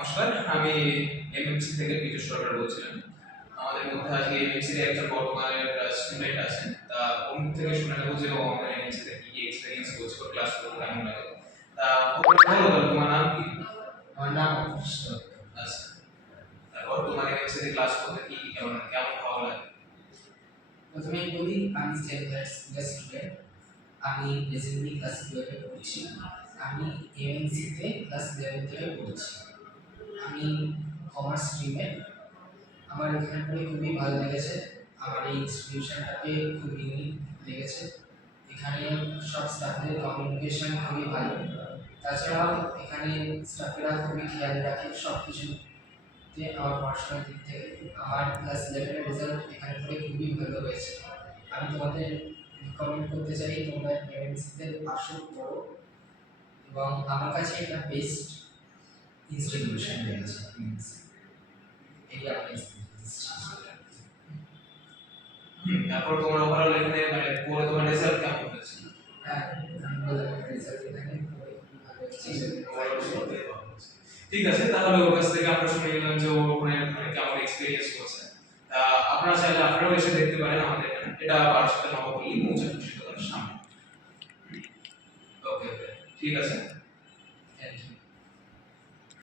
নমস্কার, আমি এমএমসি থেকে পীযূষ সরকার বলছিলাম। আমাদের মধ্যে আজকে এমএমসি এর একজন বর্তমানের স্টুডেন্ট আছেন। তা ওর মুখ থেকে শুনে নেবো যে ও আমাদের এমএমসি তে কি কি এক্সপেরিয়েন্স করছে, ওর ক্লাস করতে কেমন লাগে। তা ওকে বলো তাহলে তোমার নাম কি? আমার নাম কৃষ্ণ। আচ্ছা, তারপর তোমার এমএমসি তে ক্লাস করতে কি কি কেমন কেমন ভালো লাগে? প্রথমেই বলি আমি সেভেন ক্লাস স্টুডেন্ট। আমি রিসেন্টলি ক্লাস 12 এ পড়ছি। আমি এমএনসি তে ক্লাস 11 থেকে পড়ছি। আমি কমার্স স্ট্রিমে। আমার এখানে পড়ে খুবই ভালো লেগেছে। আমার এই ইনস্টিটিউশনটাকে খুব ইউনিক লেগেছে। এখানে সব স্টাফদের কমিউনিকেশন খুবই ভালো। তাছাড়াও এখানে স্টাফেরা খুবই খেয়াল রাখে সব কিছুতে। আমার পড়াশোনার দিক থেকে আমার ক্লাস 11 এর রেজাল্ট এখানে পড়ে খুবই ভালো হয়েছে। আমি তোমাদের রিকমেন্ড করতে চাই তোমরা এমএনসিতে আসো, পড়ো, এবং আমার কাছে এটা বেস্ট ইনস্টিটিউশন লেগেছে এমএনসি। এই আমার এক্সপিরিয়েন্স। তারপর তোমার ওভারঅল এখানে মানে পুরো তোমার রেজাল্ট কেমন হয়েছে? হ্যাঁ, আমি বললাম রেজাল্ট এখানে পড়ে খুবই ভালো হয়েছে। ঠিক আছে, তাহলে ওর কাছ থেকে আমরা শুনে নিলাম যে ও ওখানে মানে কেমন এক্সপেরিয়েন্স করছে। তা আপনারা চাইলে আপনারাও এসে দেখতে পারেন আমাদের এখানে। এটা বারাসাতের নবপল্লী মৌচাক কৃষি দোকানের সামনে। ওকে, ঠিক আছে।